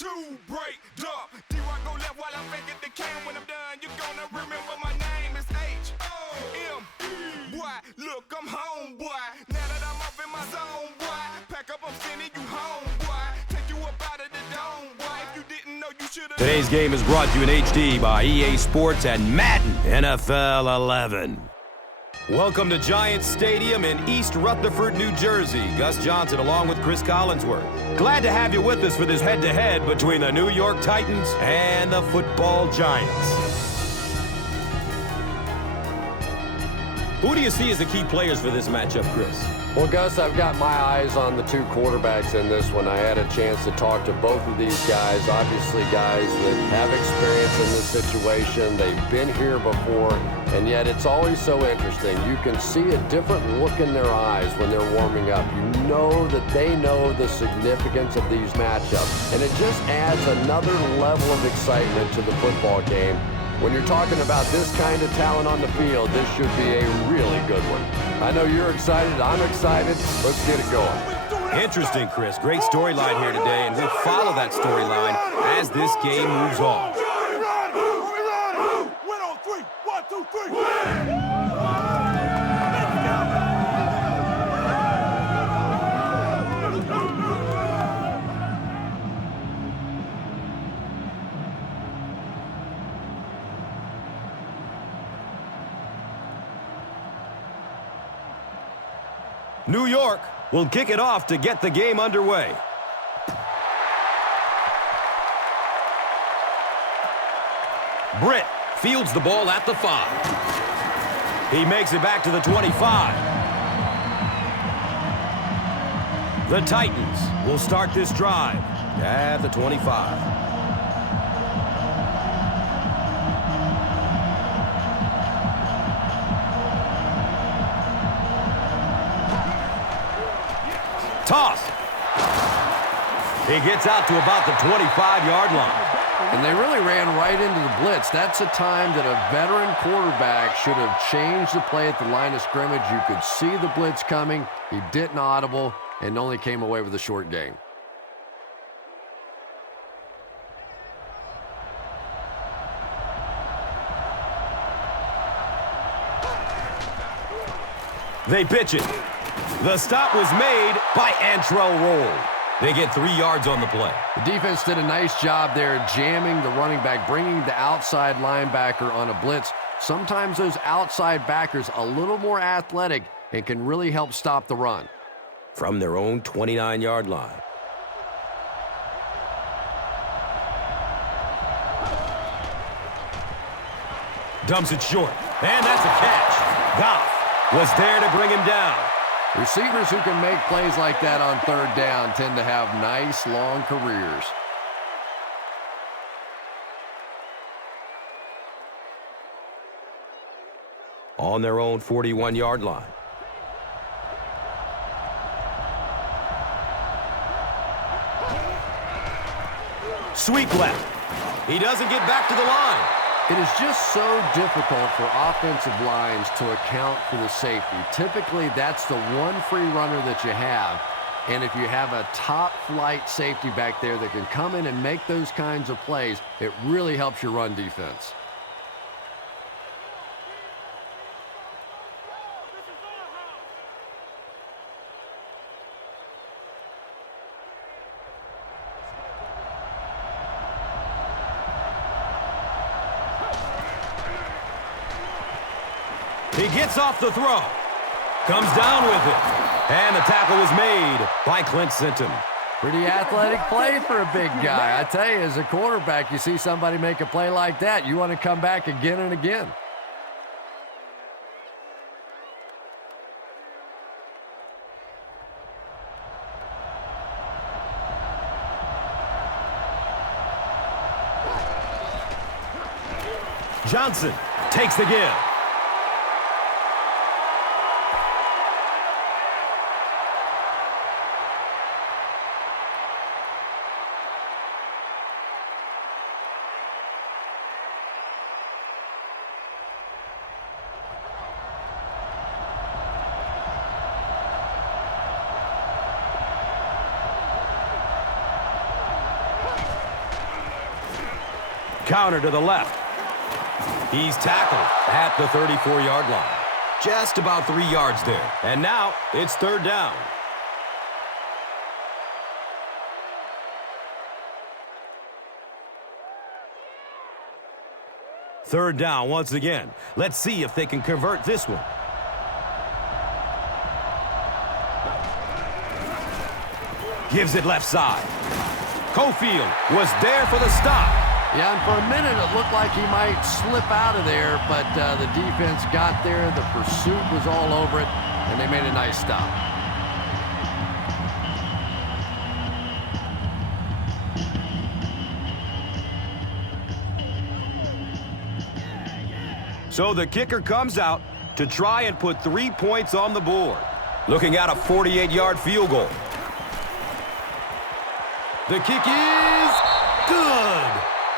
two, break, dump. D-Rock go left while I'm back at the can. When I'm done, you're gonna remember my name is H-O-M-E. Boy, look, I'm home, boy. Now that I'm up in my zone, boy. Pack up, I'm sending you home, boy. Take you up out of the dome, boy. If you didn't know, you should've. Today's game is brought to you in HD by EA Sports and Madden NFL 11. Welcome to Giants Stadium in East Rutherford, New Jersey. Gus Johnson along with Cris Collinsworth. Glad to have you with us for this head-to-head between the New York Titans and the football Giants. Who do you see as the key players for this matchup, Cris? Well, Gus, I've got my eyes on the two quarterbacks in this one. I had a chance to talk to both of these guys, obviously guys that have experience in this situation. They've been here before, and yet it's always so interesting. You can see a different look in their eyes when they're warming up. You know that they know the significance of these matchups, and it just adds another level of excitement to the football game. When you're talking about this kind of talent on the field, this should be a really good one. I know you're excited. I'm excited. Let's get it going. Interesting, Cris. Great storyline here today, and we'll follow that storyline as this game moves on. Win on three. 1, 2, 3. New York will kick it off to get the game underway. Britt fields the ball at the 5. He makes it back to the 25. The Titans will start this drive at the 25. Toss. He gets out to about the 25-yard line. And they really ran right into the blitz. That's a time that a veteran quarterback should have changed the play at the line of scrimmage. You could see the blitz coming. He didn't audible and only came away with a short gain. They pitch it. The stop was made by Antrell Roll. They get 3 yards on the play. The defense did a nice job there jamming the running back, bringing the outside linebacker on a blitz. Sometimes those outside backers a little more athletic and can really help stop the run. From their own 29-yard line. Dumps it short, and that's a catch. Goff was there to bring him down. Receivers who can make plays like that on third down tend to have nice, long careers. On their own 41-yard line. Sweep left. He doesn't get back to the line. It is just so difficult for offensive lines to account for the safety. Typically, that's the one free runner that you have. And if you have a top-flight safety back there that can come in and make those kinds of plays, it really helps your run defense. He gets off the throw. Comes down with it. And the tackle was made by Clint Sinton. Pretty athletic play for a big guy. I tell you, as a quarterback, you see somebody make a play like that, you want to come back again and again. Johnson takes the give. Counter to the left. He's tackled at the 34-yard line. Just about 3 yards there. And now it's third down. Third down once again. Let's see if they can convert this one. Gives it left side. Cofield was there for the stop. Yeah, and for a minute it looked like he might slip out of there, but the defense got there, the pursuit was all over it, and they made a nice stop. So the kicker comes out to try and put 3 points on the board. Looking at a 48-yard field goal. The kick is good.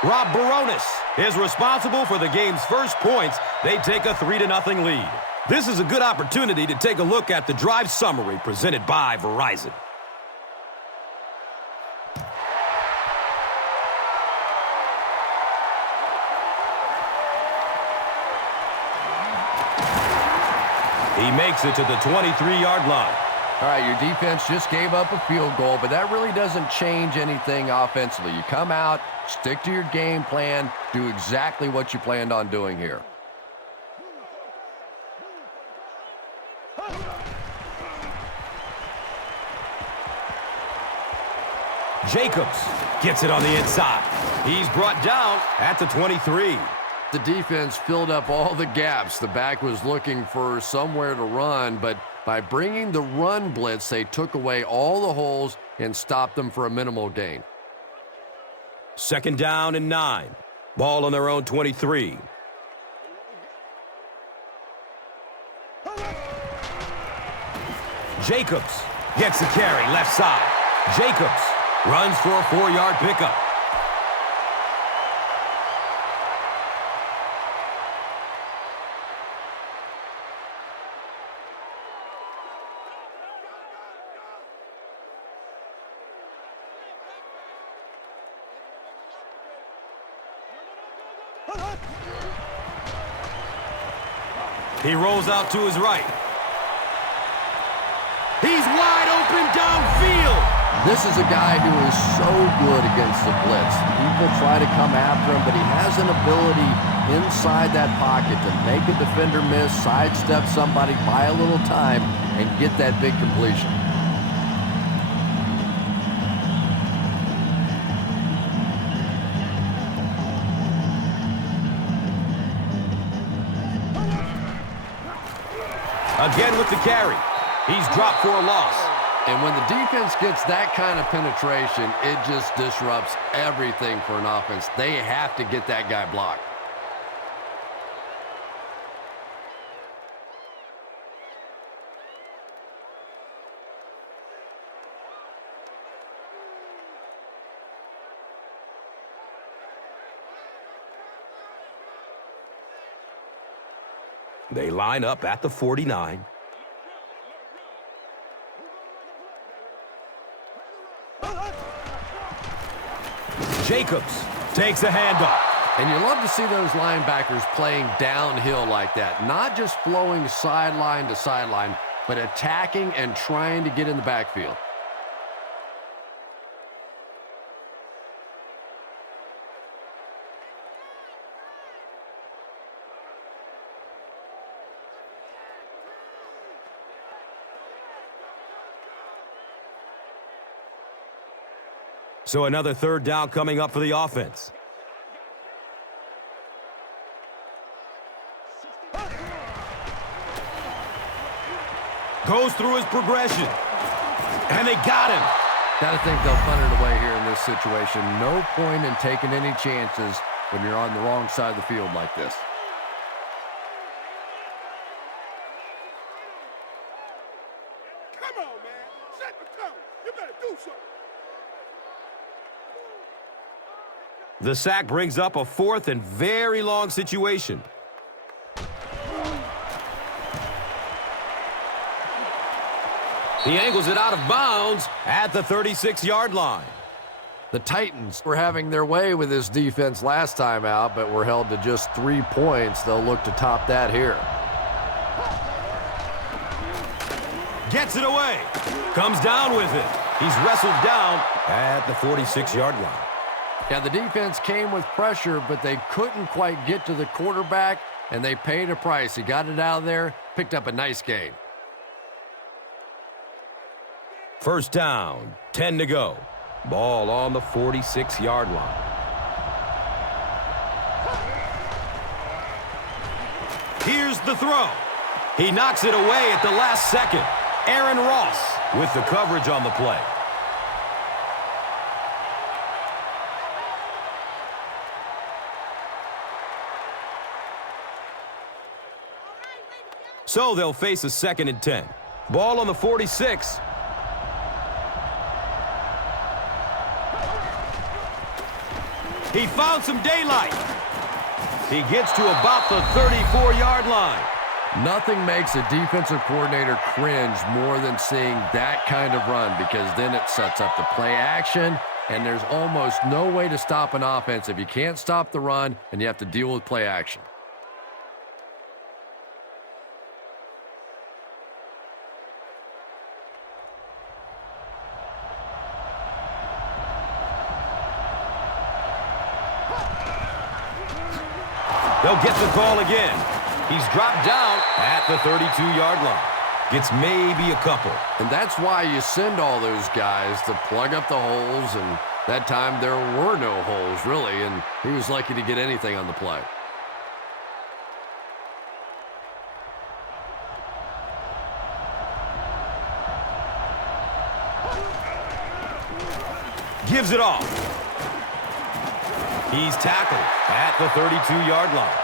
Rob Baronis is responsible for the game's first points. They take a 3-0 lead. This is a good opportunity to take a look at the drive summary presented by Verizon. He makes it to the 23-yard line. All right, your defense just gave up a field goal, but that really doesn't change anything offensively. You come out, stick to your game plan, do exactly what you planned on doing here. Jacobs gets it on the inside. He's brought down at the 23. The defense filled up all the gaps. The back was looking for somewhere to run, but by bringing the run blitz, they took away all the holes and stopped them for a minimal gain. Second down and 9. Ball on their own 23. Jacobs gets the carry left side. Jacobs runs for a 4-yard pickup. He rolls out to his right. He's wide open downfield. This is a guy who is so good against the blitz. People try to come after him, but he has an ability inside that pocket to make a defender miss, sidestep somebody, buy a little time, and get that big completion. Again with the carry. He's dropped for a loss. And when the defense gets that kind of penetration, it just disrupts everything for an offense. They have to get that guy blocked. They line up at the 49. Jacobs takes a handoff. And you love to see those linebackers playing downhill like that. Not just flowing sideline to sideline, but attacking and trying to get in the backfield. So another third down coming up for the offense. Goes through his progression. And they got him. Gotta think they'll punt it away here in this situation. No point in taking any chances when you're on the wrong side of the field like this. Come on, man. Set the tone. You better do something. The sack brings up a fourth and very long situation. He angles it out of bounds at the 36-yard line. The Titans were having their way with this defense last time out, but were held to just 3 points. They'll look to top that here. Gets it away. Comes down with it. He's wrestled down at the 46-yard line. Yeah, the defense came with pressure, but they couldn't quite get to the quarterback, and they paid a price. He got it out of there, picked up a nice gain. First down, 10 to go. Ball on the 46-yard line. Here's the throw. He knocks it away at the last second. Aaron Ross with the coverage on the play. So they'll face a 2nd and 10. Ball on the 46. He found some daylight. He gets to about the 34-yard line. Nothing makes a defensive coordinator cringe more than seeing that kind of run, because then it sets up the play action, and there's almost no way to stop an offense if you can't stop the run and you have to deal with play action. They'll get the call again. He's dropped down at the 32-yard line. Gets maybe a couple. And that's why you send all those guys to plug up the holes, and that time there were no holes, really, and he was lucky to get anything on the play. Gives it off. He's tackled at the 32-yard line.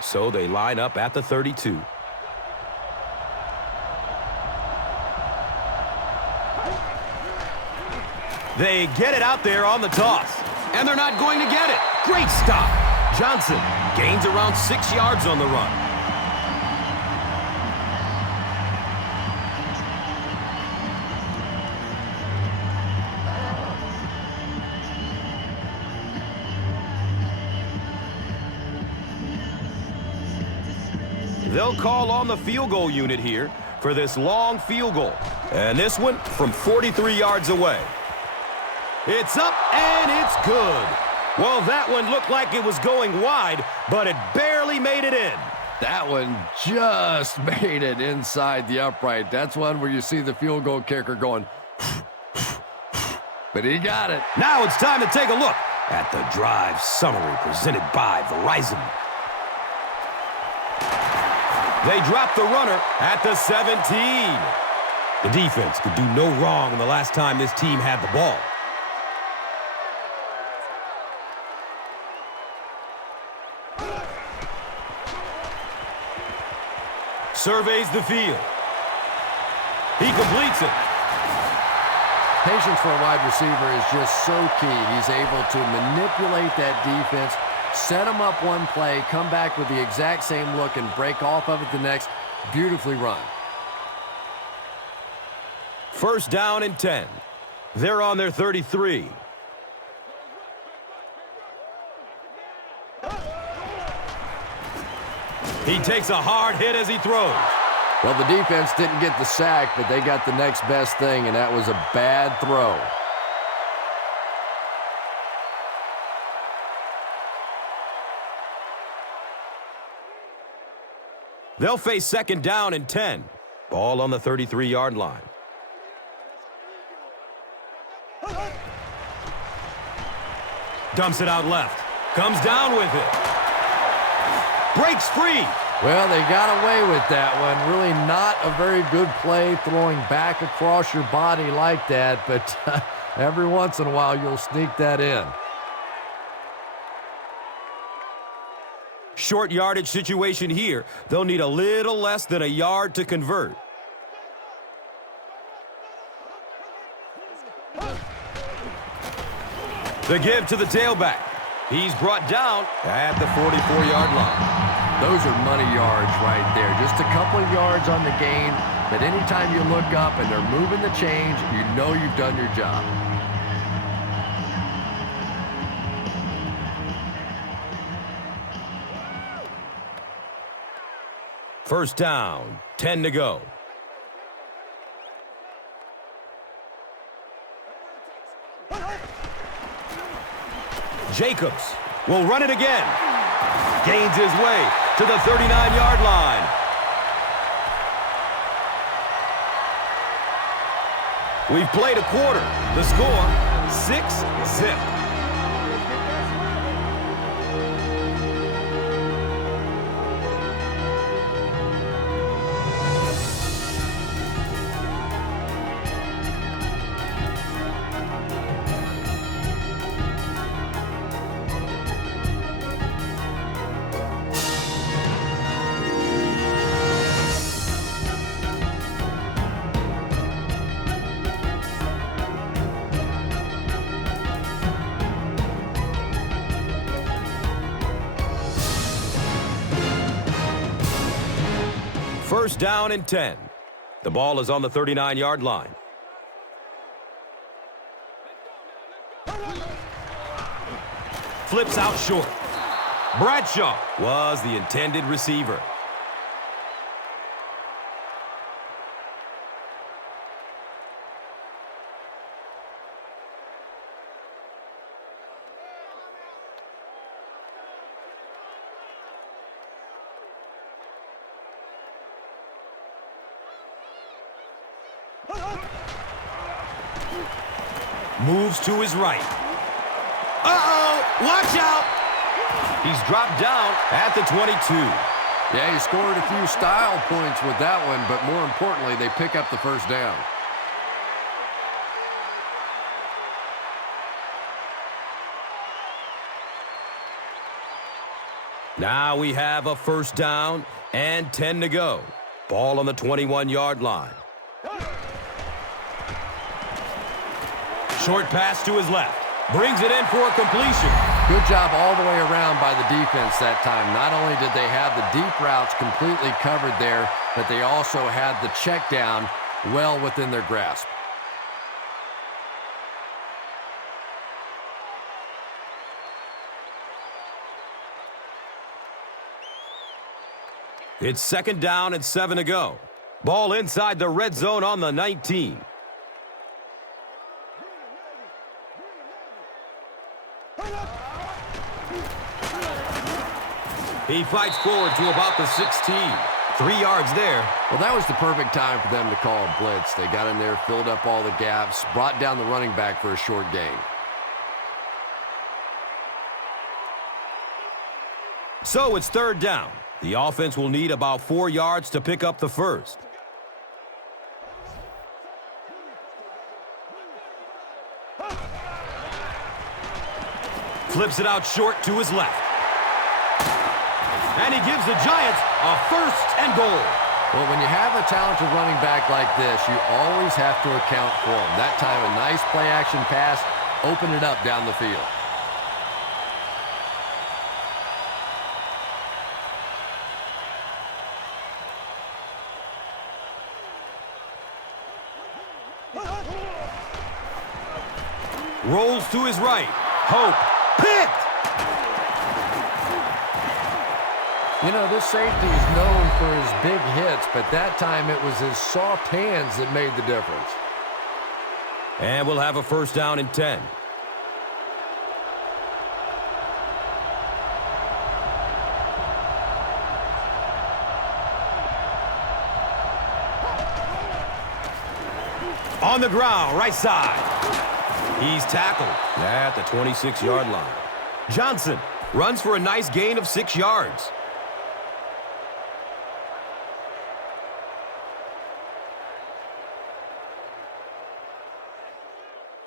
So they line up at the 32. They get it out there on the toss, and they're not going to get it. Great stop. Johnson gains around 6 yards on the run. They'll call on the field goal unit here for this long field goal. And this one from 43 yards away. It's up and it's good. Well, that one looked like it was going wide, but it barely made it in. That one just made it inside the upright. That's one where you see the field goal kicker going, but he got it. Now it's time to take a look at the drive summary presented by Verizon. They drop the runner at the 17. The defense could do no wrong the last time this team had the ball. Surveys the field. He completes it. Patience for a wide receiver is just so key. He's able to manipulate that defense, set them up one play, come back with the exact same look, and break off of it the next. Beautifully run. First down and 10. They're on their 33. He takes a hard hit as he throws. Well, the defense didn't get the sack, but they got the next best thing, and that was a bad throw. They'll face second down and 10. Ball on the 33-yard line. Dumps it out left. Comes down with it. Breaks free. Well, they got away with that one. Really not a very good play throwing back across your body like that, but every once in a while you'll sneak that in. Short yardage situation here. They'll need a little less than a yard to convert. The give to the tailback. He's brought down at the 44-yard line. Those are money yards right there. Just a couple of yards on the gain, but anytime you look up and they're moving the change, you know you've done your job. First down, 10 to go. Jacobs will run it again. Gains his way to the 39-yard line. We've played a quarter. The score, 6-zip. First down and 10. The ball is on the 39-yard line. Flips out short. Bradshaw was the intended receiver. Moves to his right. Uh-oh! Watch out! He's dropped down at the 22. Yeah, he scored a few style points with that one, but more importantly, they pick up the first down. Now we have a first down and 10 to go. Ball on the 21-yard line. Short pass to his left. Brings it in for a completion. Good job all the way around by the defense that time. Not only did they have the deep routes completely covered there, but they also had the check down well within their grasp. It's second down and 7 to go. Ball inside the red zone on the 19. He fights forward to about the 16. 3 yards there. Well, that was the perfect time for them to call a blitz. They got in there, filled up all the gaps, brought down the running back for a short gain. So it's third down. The offense will need about 4 yards to pick up the first. Flips it out short to his left. And he gives the Giants a first and goal. Well, when you have a talented running back like this, you always have to account for him. That time, a nice play-action pass opened it up down the field. Rolls to his right. Hope. Picked! You know, this safety is known for his big hits, but that time it was his soft hands that made the difference. And we'll have a first down and 10. On the ground, right side. He's tackled at the 26-yard line. Johnson runs for a nice gain of 6 yards.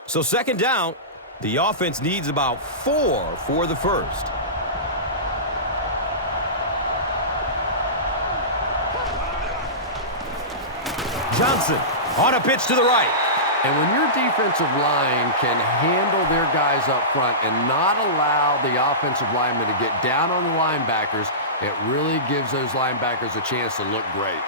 So second down, the offense needs about 4 for the first. Johnson on a pitch to the right. And when your defensive line can handle their guys up front and not allow the offensive linemen to get down on the linebackers, it really gives those linebackers a chance to look great.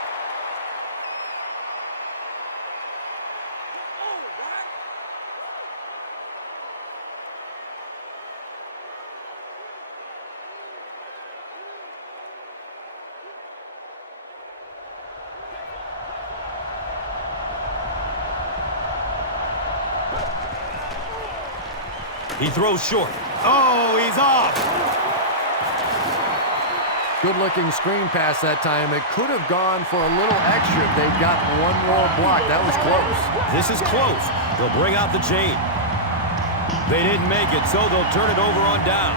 He throws short. Oh, he's off. Good-looking screen pass that time. It could have gone for a little extra if they'd gotten one more block. That was close. This is close. They'll bring out the chain. They didn't make it, so they'll turn it over on down.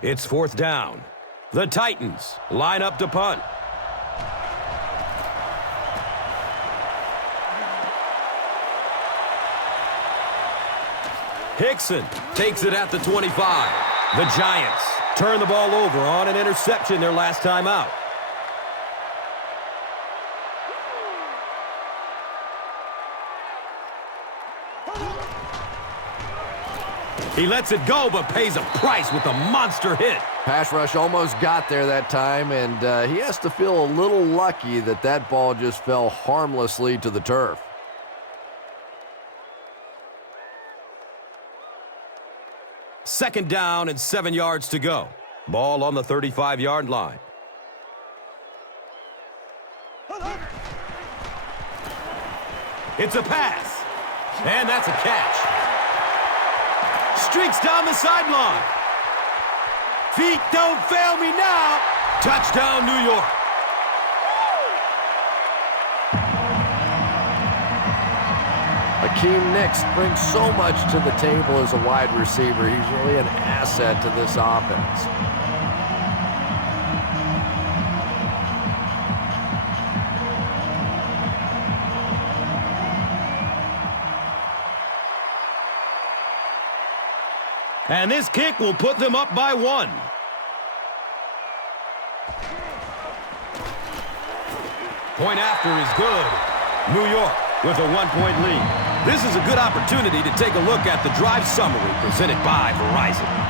It's fourth down. The Titans line up to punt. Hickson takes it at the 25. The Giants turn the ball over on an interception their last time out. He lets it go, but pays a price with a monster hit. Pass rush almost got there that time, and he has to feel a little lucky that that ball just fell harmlessly to the turf. Second down and 7 yards to go. Ball on the 35-yard line. It's a pass, and that's a catch. Streaks down the sideline. Feet don't fail me now. Touchdown, New York. Akeem Nicks brings so much to the table as a wide receiver. He's really an asset to this offense. And this kick will put them up by 1. Point after is good. New York with a 1-point lead. This is a good opportunity to take a look at the drive summary presented by Verizon.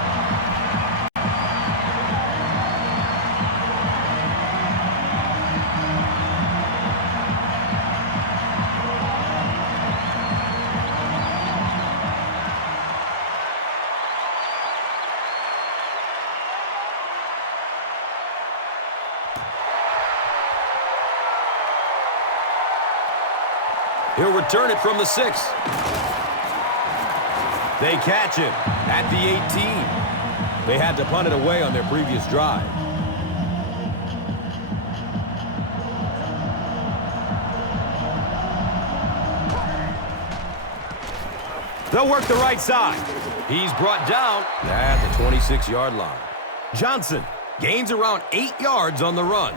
He'll return it from the 6. They catch him at the 18. They had to punt it away on their previous drive. They'll work the right side. He's brought down at the 26-yard line. Johnson gains around 8 yards on the run.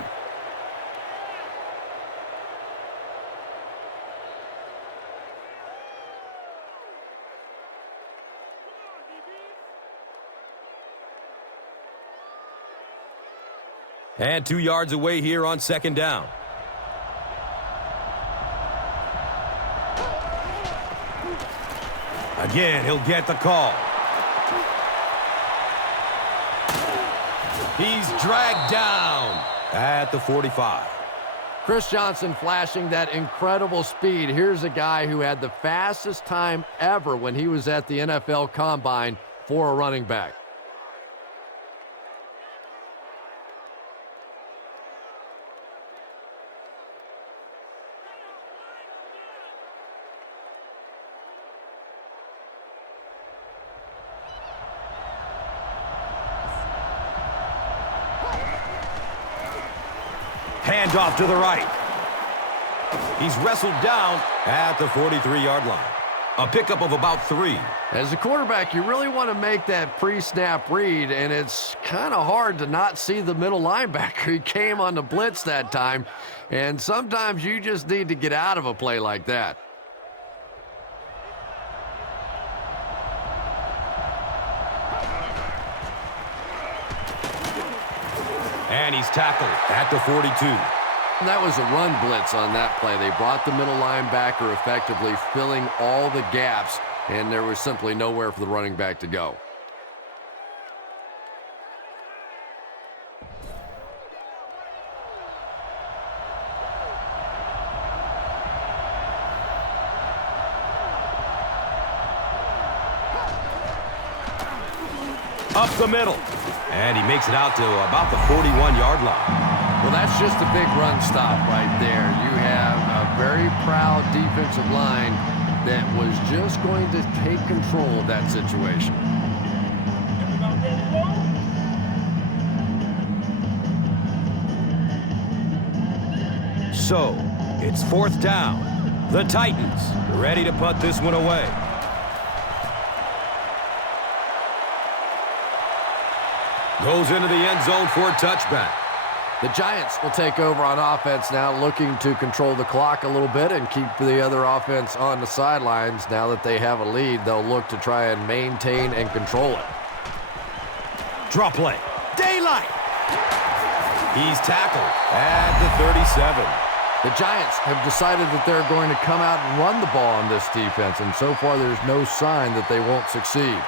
And 2 yards away here on second down. Again, he'll get the call. He's dragged down at the 45. Cris Johnson flashing that incredible speed. Here's a guy who had the fastest time ever when he was at the NFL Combine for a running back. Handoff to the right. He's wrestled down at the 43-yard line. A pickup of about 3. As a quarterback, you really want to make that pre-snap read, and it's kind of hard to not see the middle linebacker. He came on the blitz that time, and sometimes you just need to get out of a play like that. And he's tackled at the 42. And that was a run blitz on that play. They brought the middle linebacker effectively filling all the gaps, and there was simply nowhere for the running back to go. Up the middle. And he makes it out to about the 41-yard line. Well, that's just a big run stop right there. You have a very proud defensive line that was just going to take control of that situation. So, it's 4th down. The Titans ready to punt this one away. Goes into the end zone for a touchback. The Giants will take over on offense now, looking to control the clock a little bit and keep the other offense on the sidelines. Now that they have a lead, they'll look to try and maintain and control it. Draw play. Daylight. He's tackled at the 37. The Giants have decided that they're going to come out and run the ball on this defense, and so far there's no sign that they won't succeed.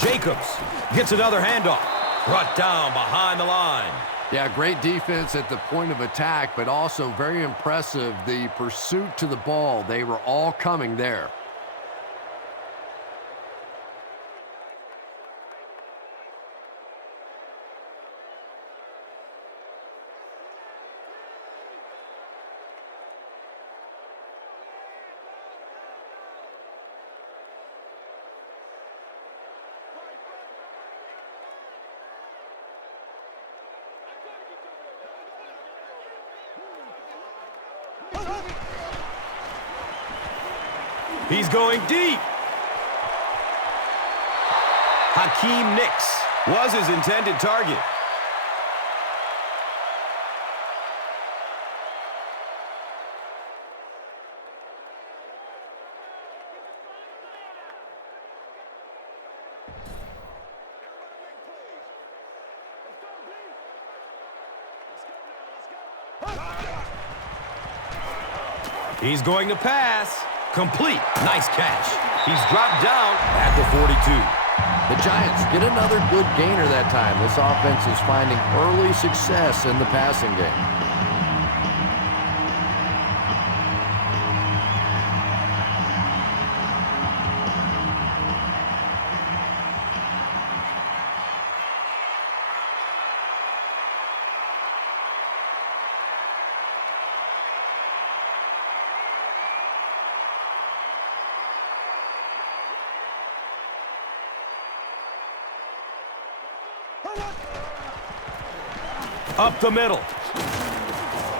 Jacobs gets another handoff. Brought down behind the line. Yeah, great defense at the point of attack, but also very impressive the pursuit to the ball. They were all coming there. He's going deep. Hakeem Nicks was his intended target. He's going to pass. Complete. Nice catch. He's dropped down at the 42. The Giants get another good gainer that time. This offense is finding early success in the passing game. Up the middle.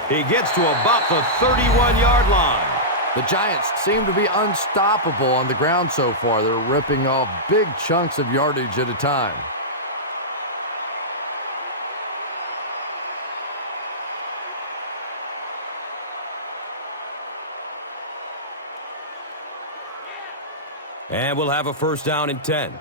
He gets to about the 31-yard line. The Giants seem to be unstoppable on the ground so far. They're ripping off big chunks of yardage at a time. And we'll have a first down and 10.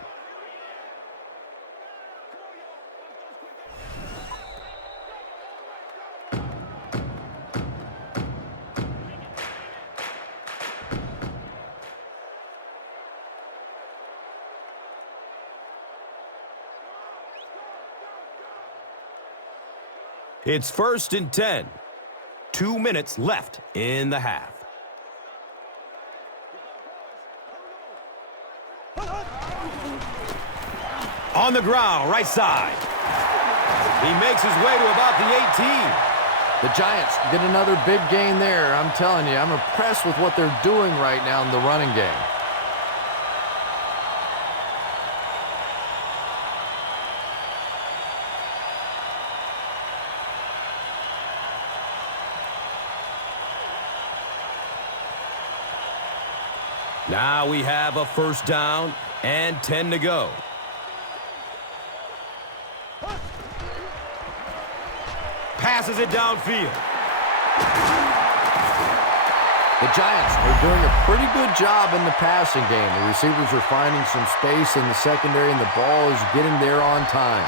It's 1st and 10. 2 minutes left in the half. On the ground, right side. He makes his way to about the 18. The Giants get another big gain there. I'm telling you, I'm impressed with what they're doing right now in the running game. Now we have a first down and 10 to go. Passes it downfield. The Giants are doing a pretty good job in the passing game. The receivers are finding some space in the secondary, and the ball is getting there on time.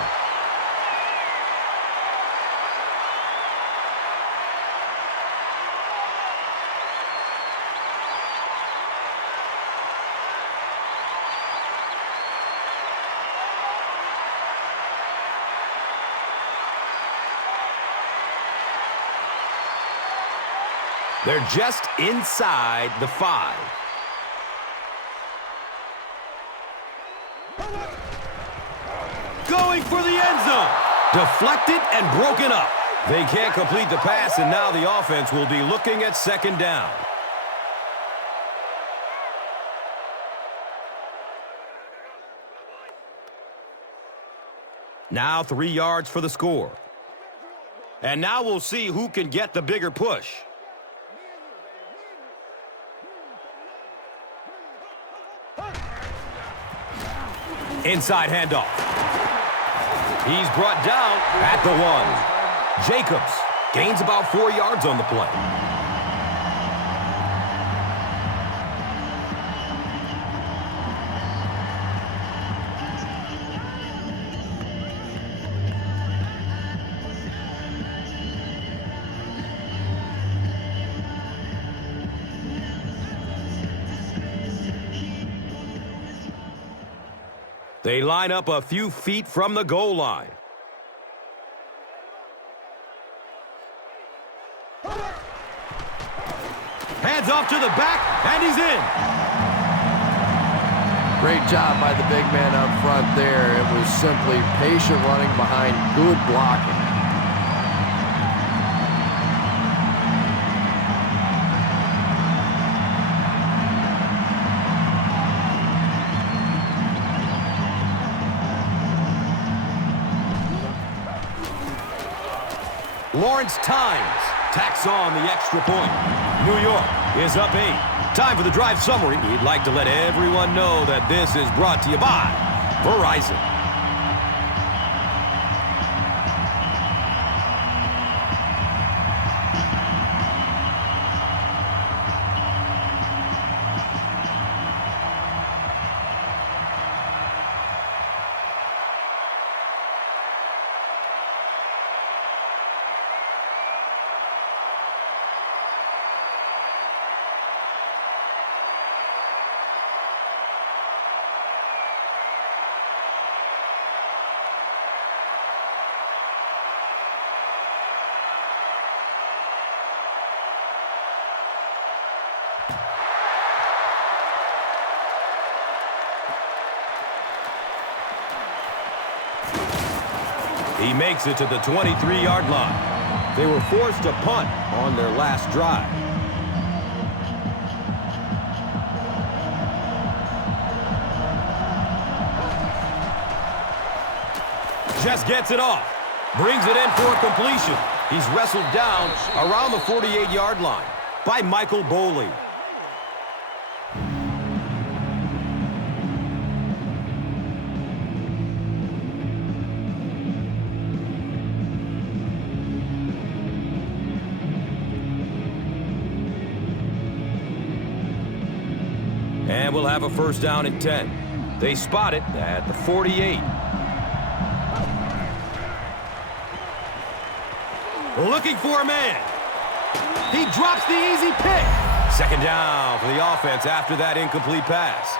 They're just inside the 5. Going for the end zone. Deflected and broken up. They can't complete the pass, and now the offense will be looking at second down. Now 3 yards for the score. And now we'll see who can get the bigger push. Inside handoff. He's brought down at the 1. Jacobs gains about 4 yards on the play. They line up a few feet from the goal line. Hands off to the back, and he's in. Great job by the big man up front there. It was simply patient running behind good blocking. Lawrence Times tacks on the extra point. New York is up 8. Time for the drive summary. We'd like to let everyone know that this is brought to you by Verizon. He makes it to the 23-yard line. They were forced to punt on their last drive. Just gets it off. Brings it in for a completion. He's wrestled down around the 48-yard line by Michael Boley. And we'll have a first down and 10. They spot it at the 48. Looking for a man. He drops the easy pick. Second down for the offense after that incomplete pass.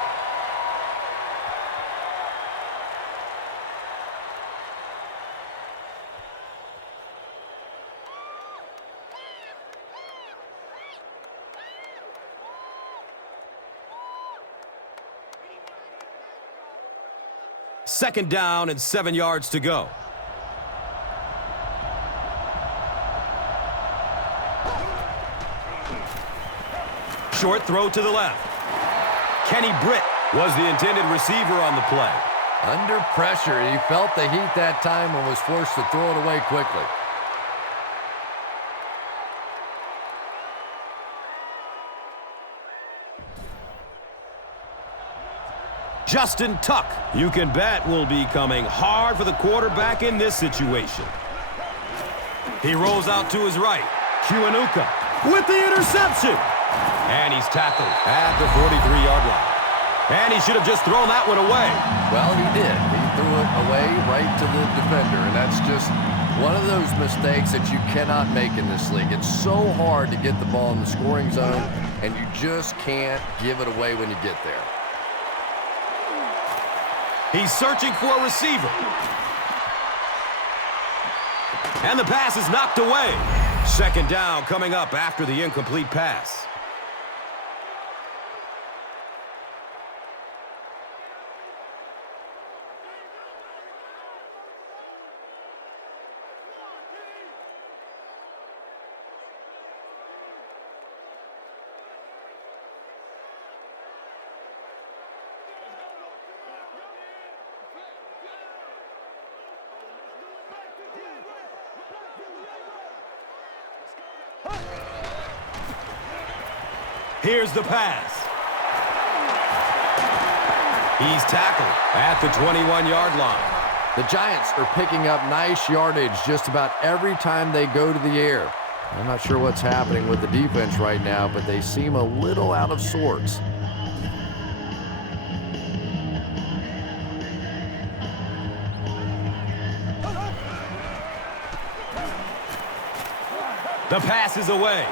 Second down and 7 yards to go. Short throw to the left. Kenny Britt was the intended receiver on the play. Under pressure, he felt the heat that time and was forced to throw it away quickly. Justin Tuck, you can bet, will be coming hard for the quarterback in this situation. He rolls out to his right. Kiwanuka with the interception. And he's tackled at the 43-yard line. And he should have just thrown that one away. Well, he did. He threw it away right to the defender, and that's just one of those mistakes that you cannot make in this league. It's so hard to get the ball in the scoring zone, and you just can't give it away when you get there. He's searching for a receiver. And the pass is knocked away. Second down coming up after the incomplete pass. Here's the pass. He's tackled at the 21-yard line. The Giants are picking up nice yardage just about every time they go to the air. I'm not sure what's happening with the defense right now, but they seem a little out of sorts. The pass is away.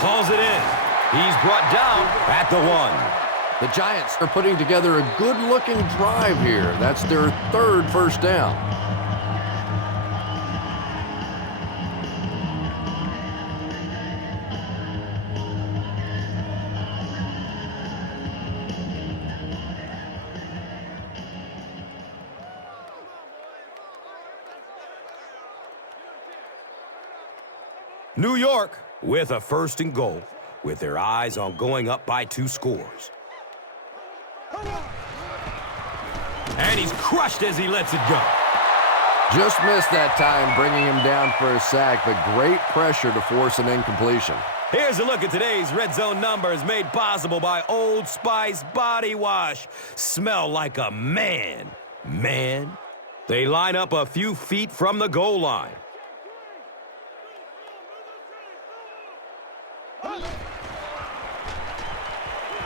Calls it in. He's brought down at the 1. The Giants are putting together a good-looking drive here. That's their third first down. New York with a 1st and goal, with their eyes on going up by 2 scores. And he's crushed as he lets it go. Just missed that time, bringing him down for a sack, but great pressure to force an incompletion. Here's a look at today's Red Zone numbers made possible by Old Spice Body Wash. Smell like a man. Man. They line up a few feet from the goal line.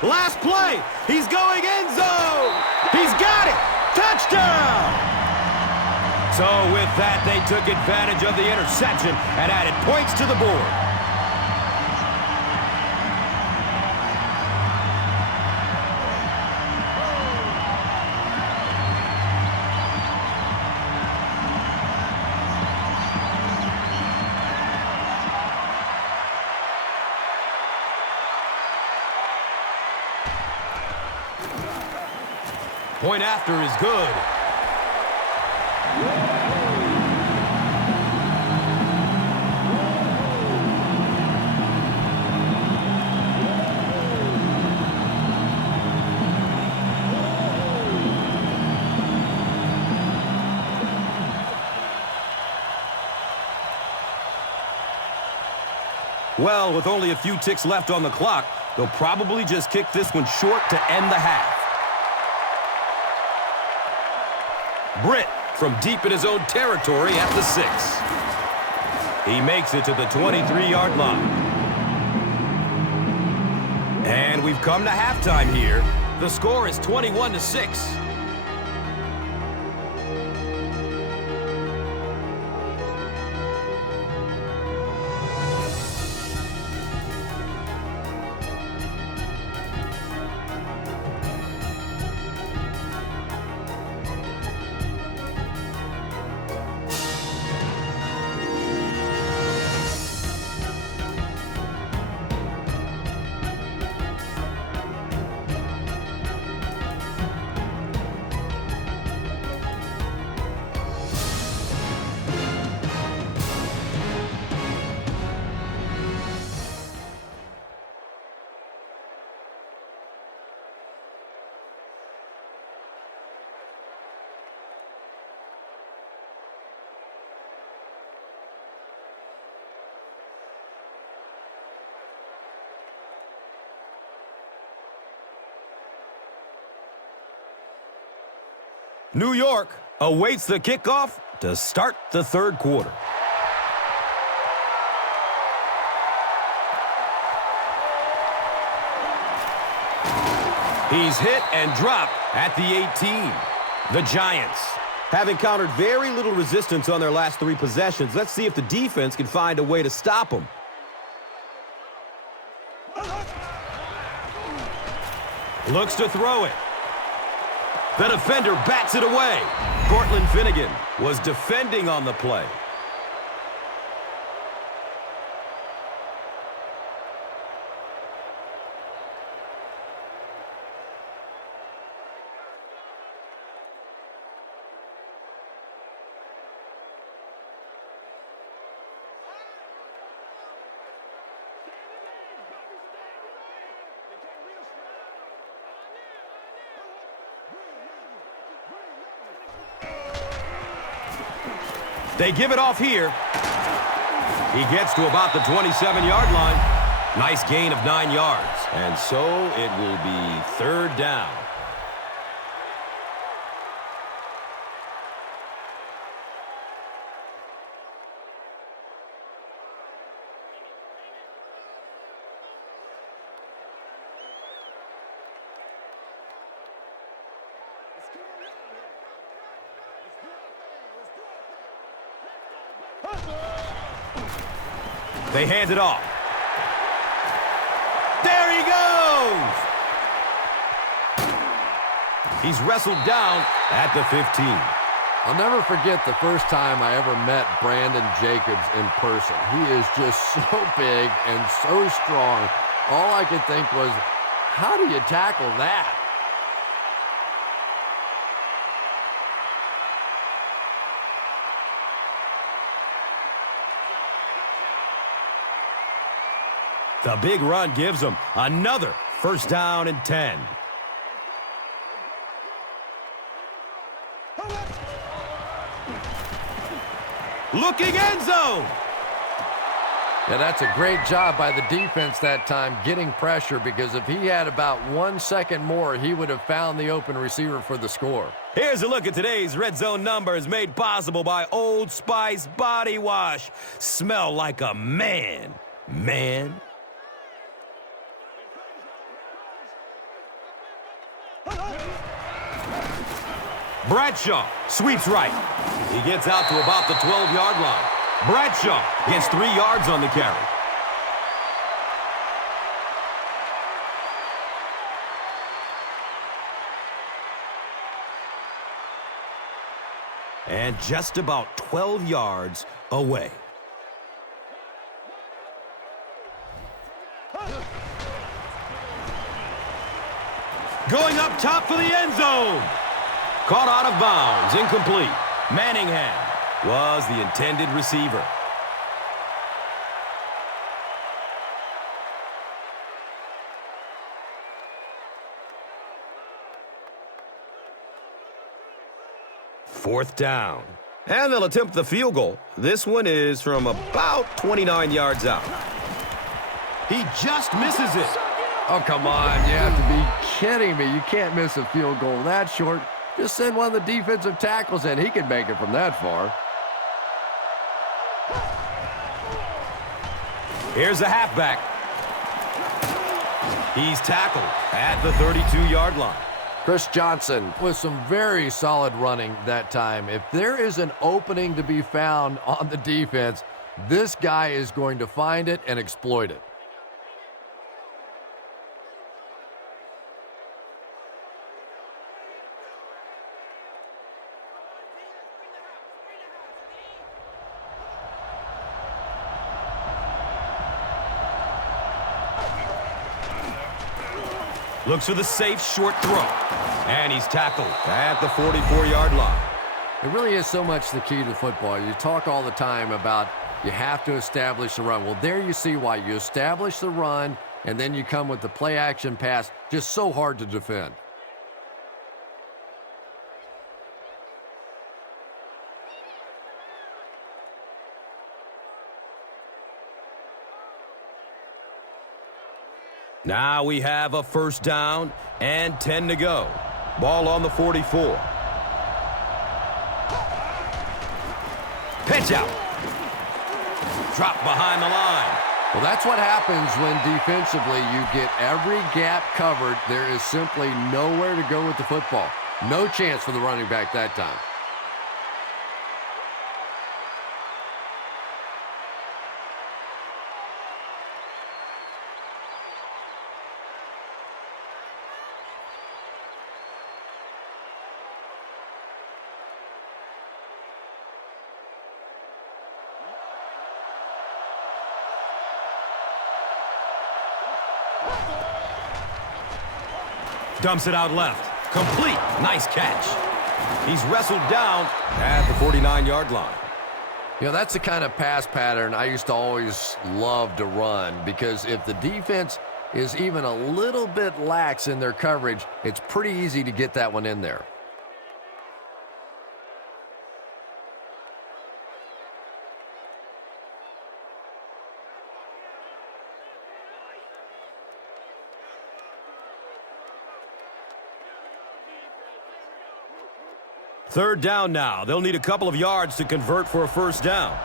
Last play. He's going end zone. He's got it. Touchdown. So with that, they took advantage of the interception and added points to the board. Point after is good. Well, with only a few ticks left on the clock, they'll probably just kick this one short to end the half. Britt from deep in his own territory at the 6. He makes it to the 23-yard line. And we've come to halftime here. The score is 21-6. New York awaits the kickoff to start the third quarter. He's hit and dropped at the 18. The Giants have encountered very little resistance on their last 3 possessions. Let's see if the defense can find a way to stop them. Looks to throw it. The defender bats it away. Cortland Finnegan was defending on the play. They give it off here. He gets to about the 27-yard line. Nice gain of 9 yards. And so it will be third down. They hand it off. There he goes! He's wrestled down at the 15. I'll never forget the first time I ever met Brandon Jacobs in person. He is just so big and so strong. All I could think was, how do you tackle that? The big run gives them another first down and 10. Looking end zone. Yeah, that's a great job by the defense that time getting pressure, because if he had about 1 second more, he would have found the open receiver for the score. Here's a look at today's Red Zone numbers made possible by Old Spice Body Wash. Smell like a man. Man. Bradshaw sweeps right. He gets out to about the 12-yard line. Bradshaw gets 3 yards on the carry. And just about 12 yards away. Going up top for the end zone. Caught out of bounds, incomplete. Manningham was the intended receiver. Fourth down. And they'll attempt the field goal. This one is from about 29 yards out. He just misses it. Oh, come on. You have to be kidding me. You can't miss a field goal that short. Just send one of the defensive tackles in. He can make it from that far. Here's a halfback. He's tackled at the 32-yard line. Cris Johnson with some very solid running that time. If there is an opening to be found on the defense, this guy is going to find it and exploit it. Looks for the safe short throw. And he's tackled at the 44-yard line. It really is so much the key to football. You talk all the time about you have to establish the run. Well, there you see why. You establish the run, and then you come with the play-action pass. Just so hard to defend. Now we have a first down and 10 to go. Ball on the 44. Pitch out. Drop behind the line. Well, that's what happens when defensively you get every gap covered. There is simply nowhere to go with the football. No chance for the running back that time. Dumps it out left. Complete. Nice catch. He's wrestled down at the 49-yard line. You know, that's the kind of pass pattern I used to always love to run, because if the defense is even a little bit lax in their coverage, it's pretty easy to get that one in there. Third down now. They'll need a couple of yards to convert for a first down.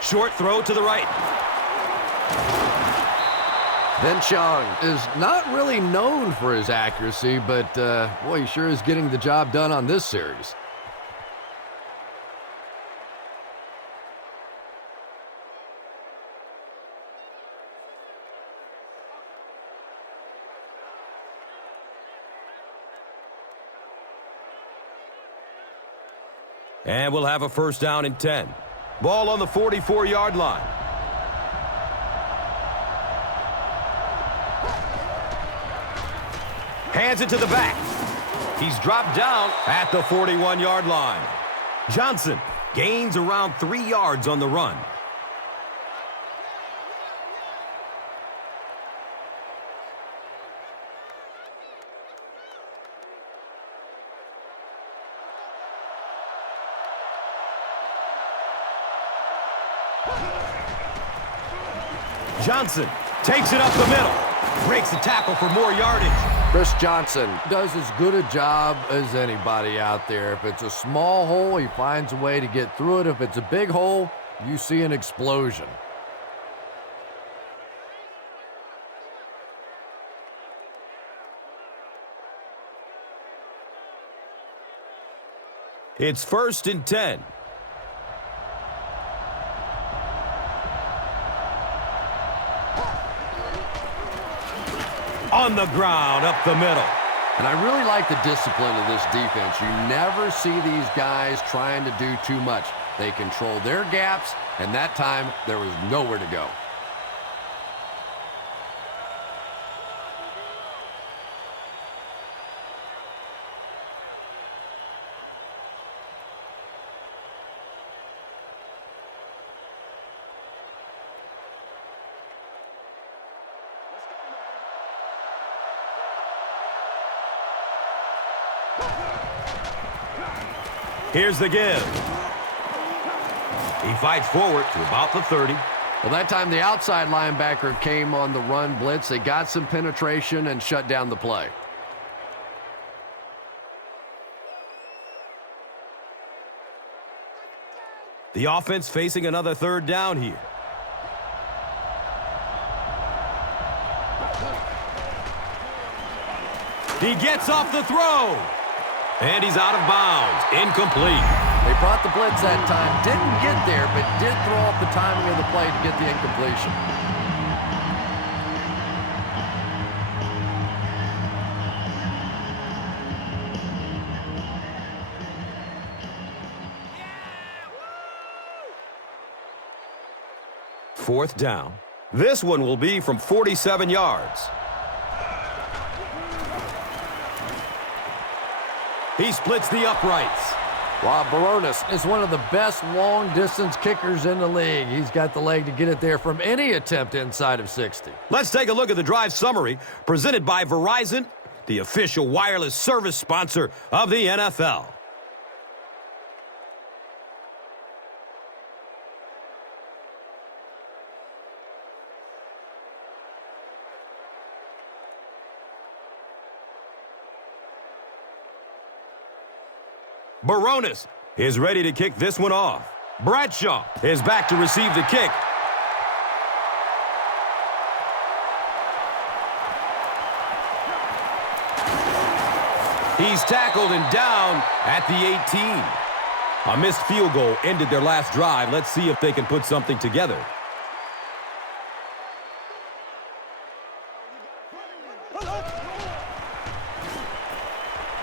Short throw to the right. Penchant is not really known for his accuracy, but boy, he sure is getting the job done on this series. And we'll have a first down and 10. Ball on the 44-yard line. Hands it to the back. He's dropped down at the 41-yard line. Johnson gains around 3 yards on the run. Johnson takes it up the middle. Breaks the tackle for more yardage. Cris Johnson does as good a job as anybody out there. If it's a small hole, he finds a way to get through it. If it's a big hole, you see an explosion. It's first and 10. On the ground, up the middle. And I really like the discipline of this defense. You never see these guys trying to do too much. They control their gaps, and that time there was nowhere to go. Here's the give. He fights forward to about the 30. Well, that time the outside linebacker came on the run blitz. They got some penetration and shut down the play. The offense facing another third down here. He gets off the throw. And he's out of bounds. Incomplete. They brought the blitz that time. Didn't get there, but did throw off the timing of the play to get the incompletion. Fourth down. This one will be from 47 yards. He splits the uprights. Well, Baronis is one of the best long-distance kickers in the league. He's got the leg to get it there from any attempt inside of 60. Let's take a look at the drive summary presented by Verizon, the official wireless service sponsor of the NFL. Baronis is ready to kick this one off. Bradshaw is back to receive the kick. He's tackled and down at the 18. A missed field goal ended their last drive. Let's see if they can put something together.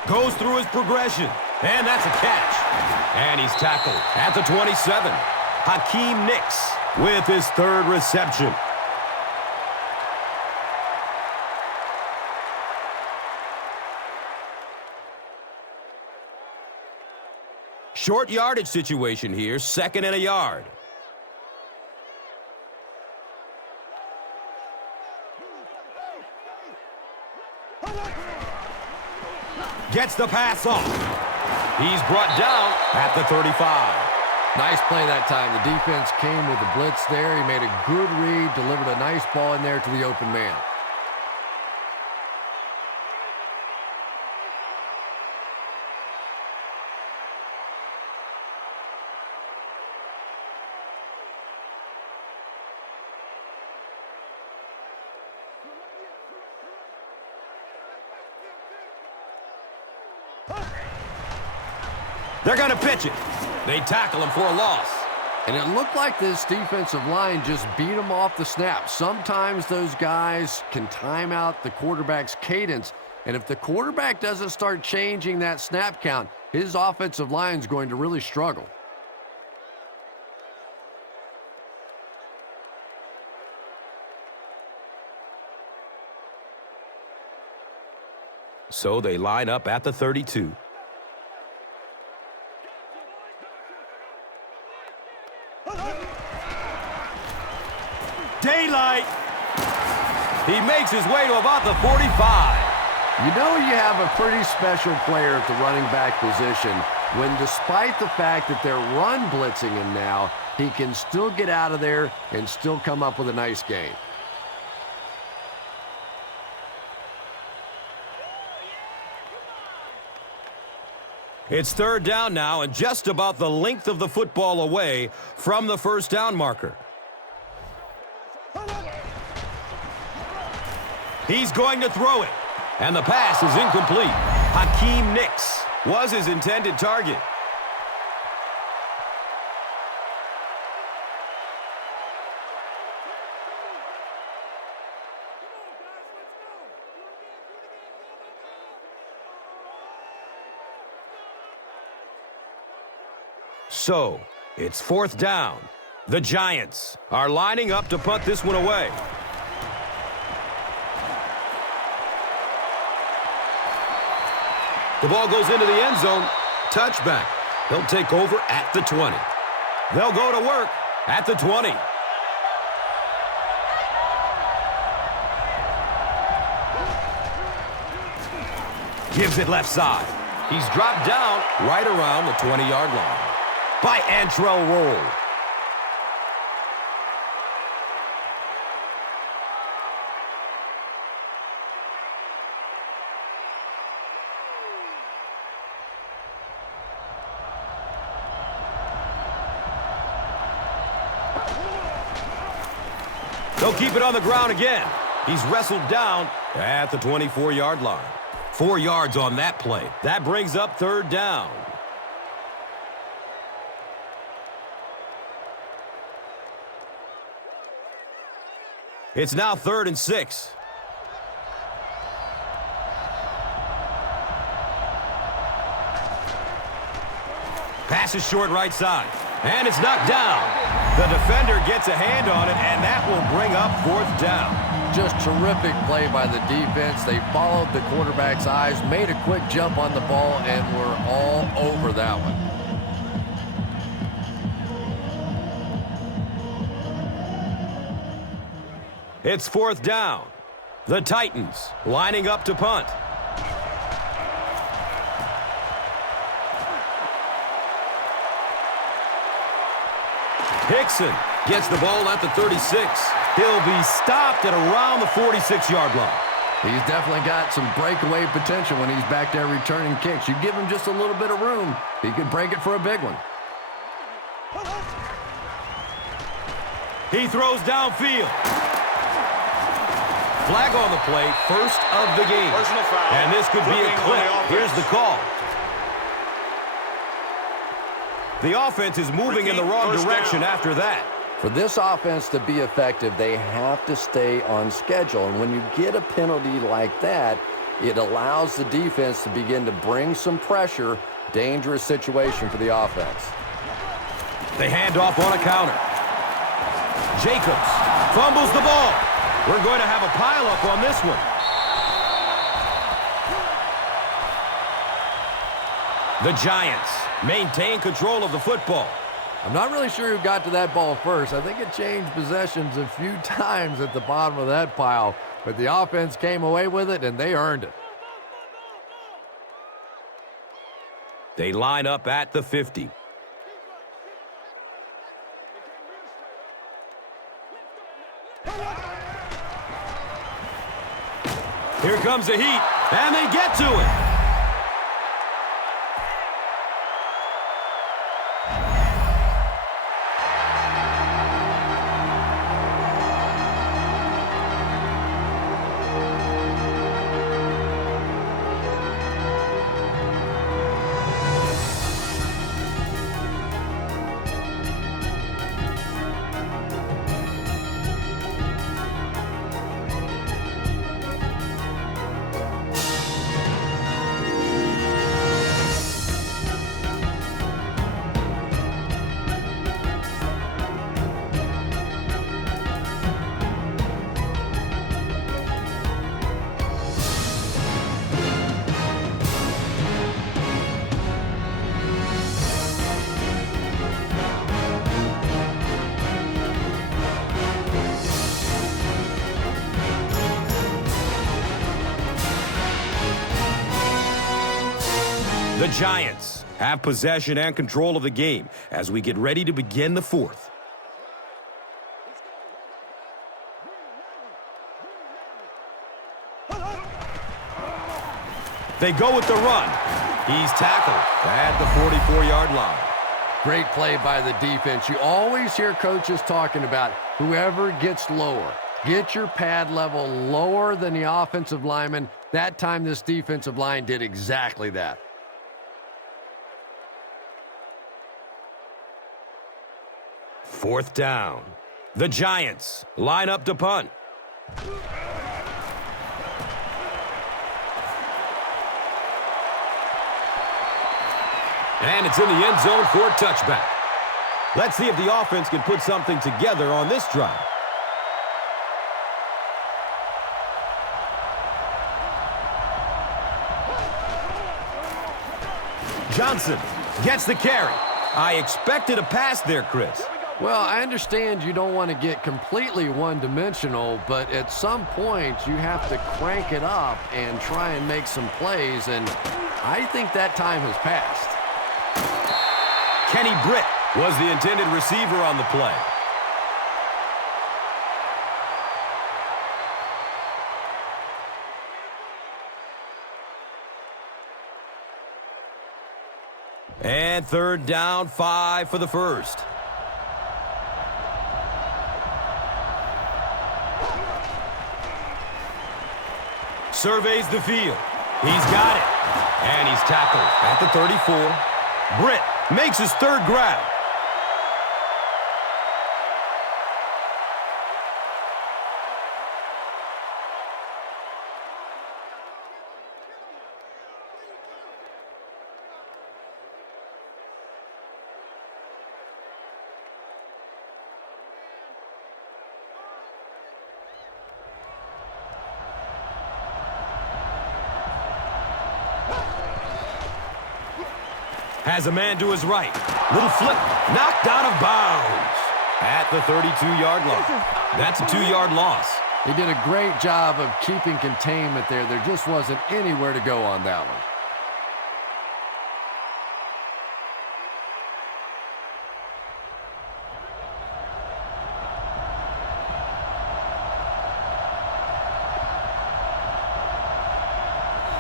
Goes through his progression, and that's a catch. And he's tackled at the 27. Hakeem Nicks with his third reception. Short yardage situation here, 2nd and a yard. Gets the pass off. He's brought down at the 35. Nice play that time. The defense came with the blitz there. He made a good read, delivered a nice ball in there to the open man. They're going to pitch it. They tackle him for a loss. And it looked like this defensive line just beat him off the snap. Sometimes those guys can time out the quarterback's cadence. And if the quarterback doesn't start changing that snap count, his offensive line is going to really struggle. So they line up at the 32. Daylight. He makes his way to about the 45. You know you have a pretty special player at the running back position when, despite the fact that they're run blitzing him now, he can still get out of there and still come up with a nice gain. It's 3rd down now and just about the length of the football away from the first down marker. He's going to throw it, and the pass is incomplete. Hakeem Nicks was his intended target. So, it's 4th down. The Giants are lining up to punt this one away. The ball goes into the end zone. Touchback. He'll take over at the 20. They'll go to work at the 20. Gives it left side. He's dropped down right around the 20-yard line by Antrell Roll. They'll keep it on the ground again. He's wrestled down at the 24-yard line. 4 yards on that play. That brings up 3rd down. It's now 3rd and 6. Pass is short right side. And it's knocked down. The defender gets a hand on it, and that will bring up 4th down. Just terrific play by the defense. They followed the quarterback's eyes, made a quick jump on the ball, and were all over that one. It's 4th down. The Titans lining up to punt. Hickson gets the ball at the 36. He'll be stopped at around the 46-yard line. He's definitely got some breakaway potential when he's back there returning kicks. You give him just a little bit of room, he could break it for a big one. He throws downfield. Flag on the play, first of the game. Personal foul. And this could be a clip. Here's the call. The offense is moving in the wrong direction after that. For this offense to be effective, they have to stay on schedule. And when you get a penalty like that, it allows the defense to begin to bring some pressure. Dangerous situation for the offense. They hand off on a counter. Jacobs fumbles the ball. We're going to have a pileup on this one. The Giants maintain control of the football. I'm not really sure who got to that ball first. I think it changed possessions a few times at the bottom of that pile, but the offense came away with it, and they earned it. They line up at the 50. Here comes the heat, and they get to it. The Giants have possession and control of the game as we get ready to begin the fourth. They go with the run. He's tackled at the 44-yard line. Great play by the defense. You always hear coaches talking about whoever gets lower. Get your pad level lower than the offensive lineman. That time this defensive line did exactly that. Fourth down. The Giants line up to punt. And it's in the end zone for a touchback. Let's see if the offense can put something together on this drive. Johnson gets the carry. I expected a pass there, Chris. Well, I understand you don't want to get completely one-dimensional, but at some point you have to crank it up and try and make some plays, and I think that time has passed. Kenny Britt was the intended receiver on the play. And third down, 5 for the first. Surveys the field. He's got it. And he's tackled at the 34. Britt makes his third grab. Has a man to his right. Little flip, knocked out of bounds at the 32-yard line. That's a 2-yard loss. He did a great job of keeping containment there. There just wasn't anywhere to go on that one.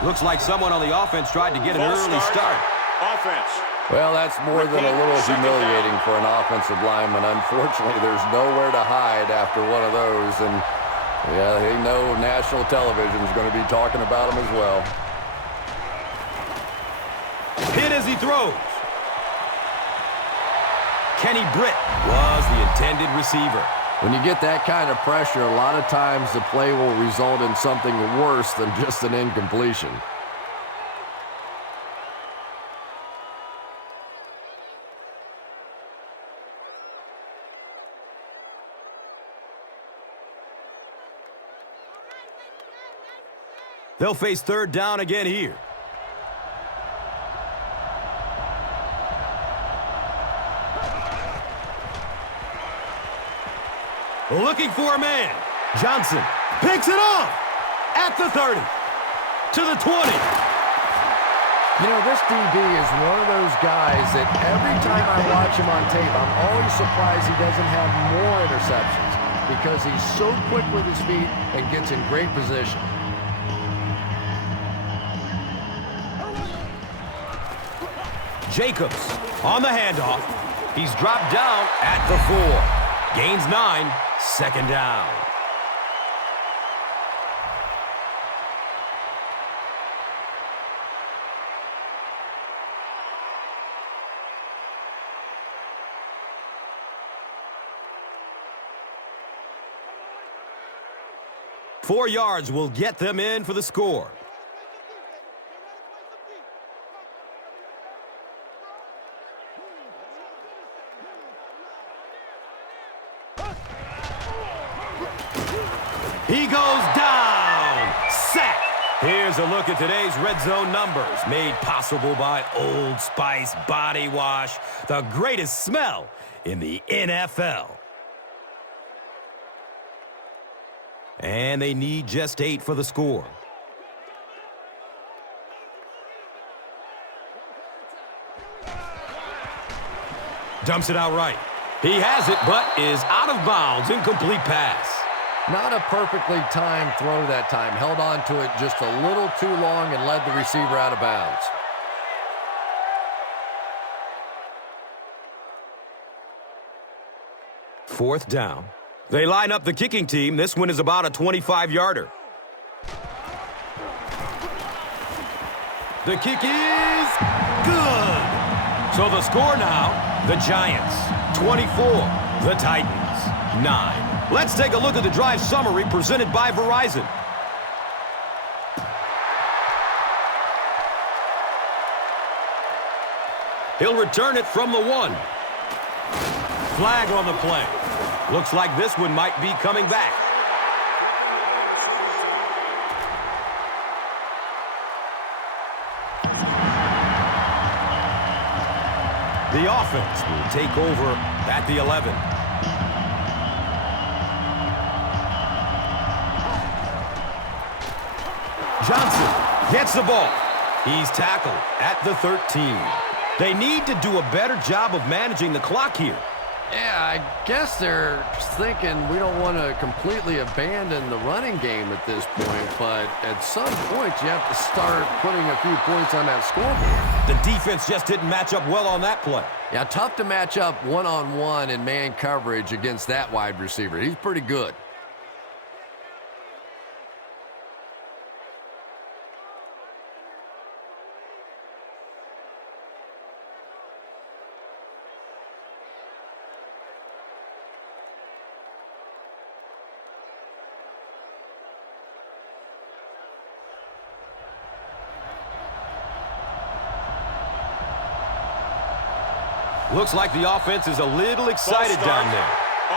Looks like someone on the offense tried to get an early start. Offense. Well, that's more than a little humiliating for an offensive lineman. Unfortunately, there's nowhere to hide after one of those. And, yeah, they know national television is going to be talking about him as well. Hit as he throws. Kenny Britt was the intended receiver. When you get that kind of pressure, a lot of times the play will result in something worse than just an incompletion. They'll face third down again here. Looking for a man. Johnson picks it off at the 30, to the 20. You know, this DB is one of those guys that every time I watch him on tape, I'm always surprised he doesn't have more interceptions because he's so quick with his feet and gets in great position. Jacobs on the handoff. He's dropped down at the 4. Gains 9, second down. Four yards will get them in for the score. He goes down. Sack. Here's a look at today's red zone numbers, made possible by Old Spice Body Wash, the greatest smell in the NFL. And they need just 8 for the score. Dumps it out right. He has it, but is out of bounds. Incomplete pass. Not a perfectly timed throw that time. Held on to it just a little too long and led the receiver out of bounds. Fourth down. They line up the kicking team. This one is about a 25-yarder. The kick is good. So the score now, the Giants 24, the Titans 9. Let's take a look at the drive summary presented by Verizon. He'll return it from the 1. Flag on the play. Looks like this one might be coming back. The offense will take over at the 11. Johnson gets the ball. He's tackled at the 13. They need to do a better job of managing the clock here. Yeah, I guess they're thinking we don't want to completely abandon the running game at this point, but at some point you have to start putting a few points on that scoreboard. The defense just didn't match up well on that play. Yeah, tough to match up one-on-one in man coverage against that wide receiver. He's pretty good. Looks like the offense is a little excited down there.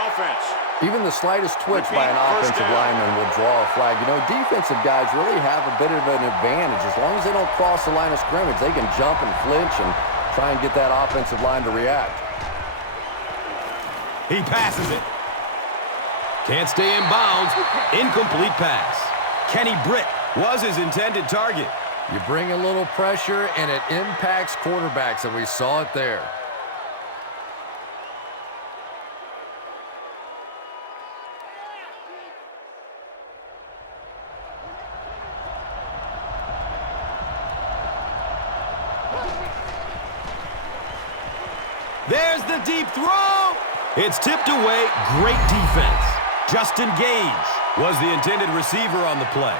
Offense. Even the slightest twitch by an offensive lineman will draw a flag. You know, defensive guys really have a bit of an advantage. As long as they don't cross the line of scrimmage, they can jump and flinch and try and get that offensive line to react. He passes it. Can't stay in bounds. Incomplete pass. Kenny Britt was his intended target. You bring a little pressure, and it impacts quarterbacks, and we saw it there. There's the deep throw. It's tipped away. Great defense. Justin Gage was the intended receiver on the play.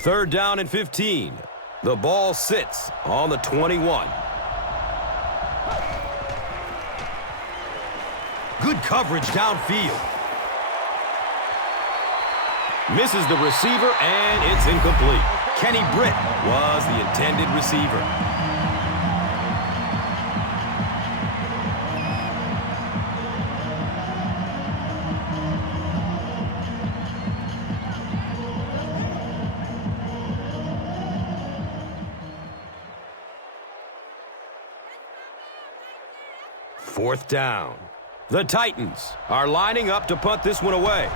Third down and 15. The ball sits on the 21. Good coverage downfield. Misses the receiver, and it's incomplete. Kenny Britt was the intended receiver. Fourth down. The Titans are lining up to punt this one away.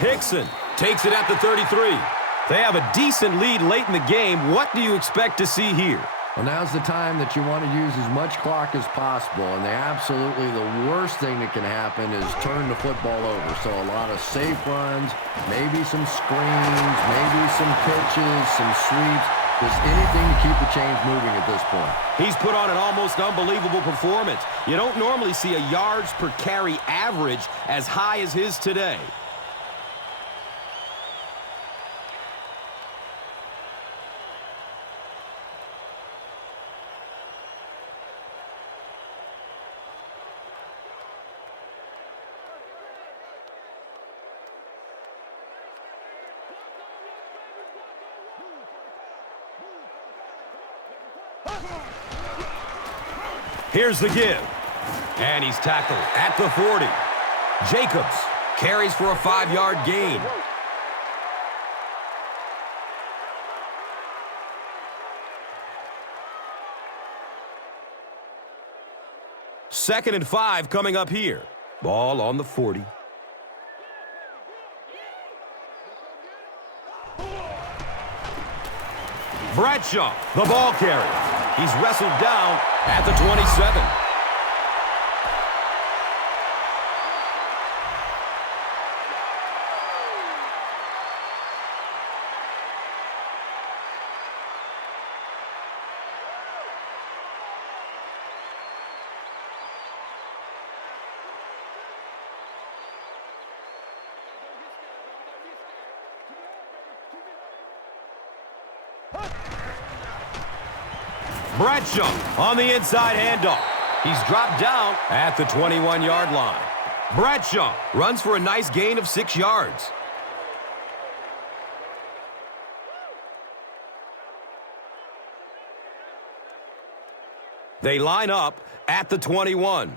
Hickson takes it at the 33. They have a decent lead late in the game. What do you expect to see here? Well, now's the time that you want to use as much clock as possible, and absolutely the worst thing that can happen is turn the football over. So a lot of safe runs, maybe some screens, maybe some pitches, some sweeps, just anything to keep the chains moving at this point. He's put on an almost unbelievable performance. You don't normally see a yards per carry average as high as his today. Here's the give. And he's tackled at the 40. Jacobs carries for a 5-yard gain. Second and 5 coming up here. Ball on the 40. Bradshaw, the ball carrier. He's wrestled down at the 27. Bradshaw on the inside handoff. He's dropped down at the 21-yard line. Bradshaw runs for a nice gain of 6 yards. They line up at the 21.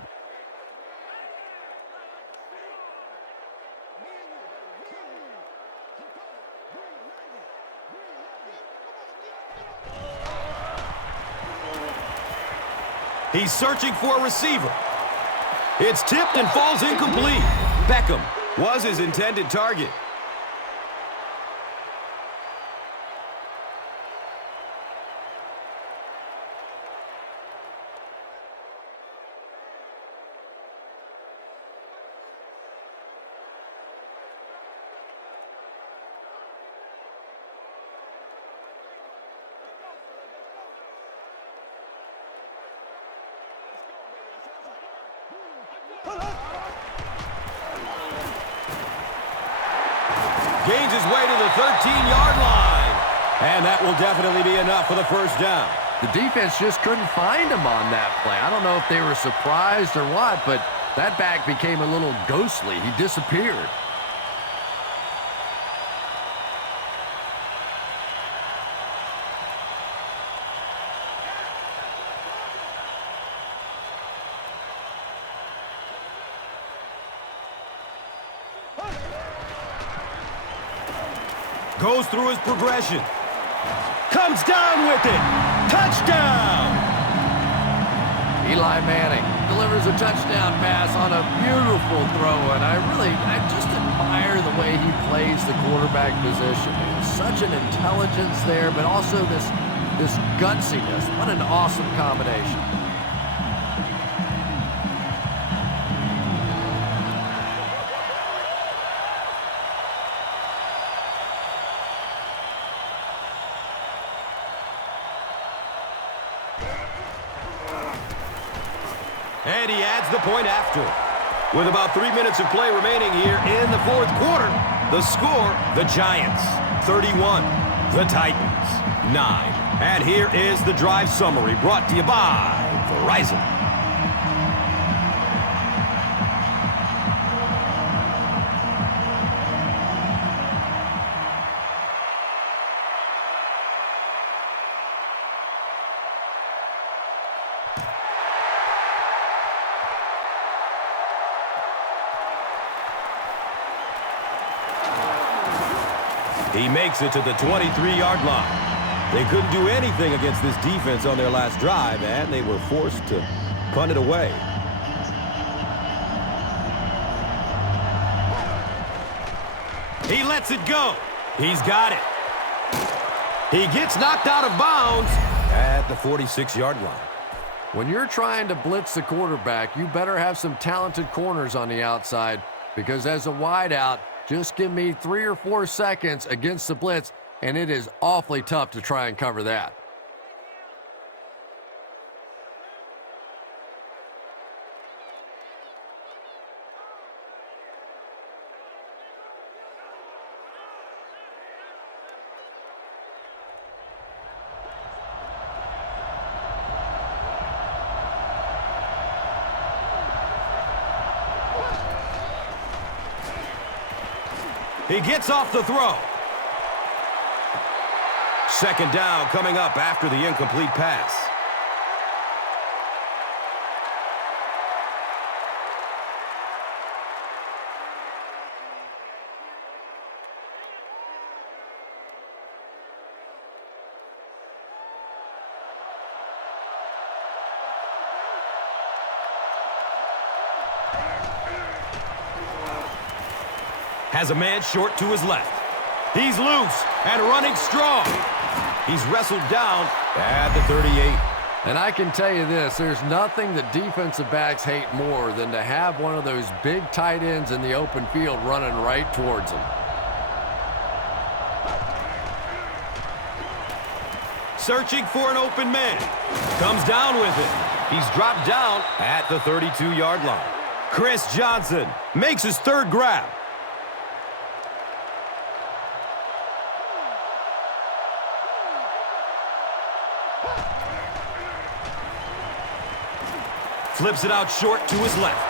He's searching for a receiver. It's tipped and falls incomplete. Beckham was his intended target. Gains his way to the 13-yard line. And that will definitely be enough for the first down. The defense just couldn't find him on that play. I don't know if they were surprised or what, but that back became a little ghostly. He disappeared. Goes through his progression. Comes down with it. Touchdown! Eli Manning, delivers a touchdown pass on a beautiful throw, and I just admire the way he plays the quarterback position. Such an intelligence there, but also this gutsiness. What an awesome combination. And he adds the point after. With about 3 minutes of play remaining here in the fourth quarter, the score, the Giants 31, the Titans 9. And here is the drive summary brought to you by Verizon. He makes it to the 23-yard line. They couldn't do anything against this defense on their last drive, and they were forced to punt it away. He lets it go. He's got it. He gets knocked out of bounds at the 46-yard line. When you're trying to blitz the quarterback, you better have some talented corners on the outside, because as a wideout, just give me 3 or 4 seconds against the blitz, and it is awfully tough to try and cover that. He gets off the throw. Second down coming up after the incomplete pass. Has a man short to his left. He's loose and running strong. He's wrestled down at the 38. And I can tell you this, there's nothing that defensive backs hate more than to have one of those big tight ends in the open field running right towards them. Searching for an open man. Comes down with it. He's dropped down at the 32-yard line. Cris Johnson makes his third grab. Flips it out short to his left.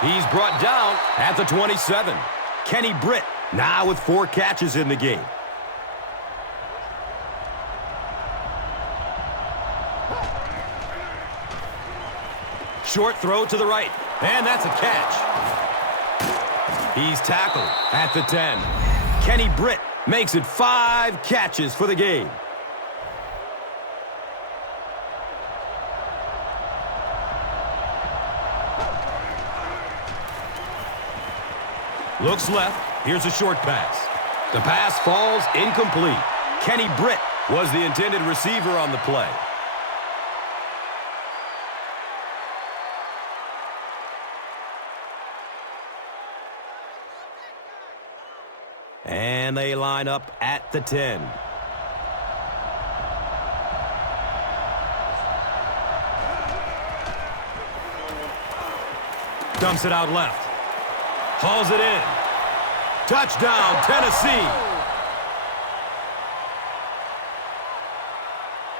He's brought down at the 27. Kenny Britt now with 4 catches in the game. Short throw to the right, and that's a catch. He's tackled at the 10. Kenny Britt makes it 5 catches for the game. Looks left. Here's a short pass. The pass falls incomplete. Kenny Britt was the intended receiver on the play. And they line up at the 10. Dumps it out left. Hauls it in. Touchdown, Tennessee.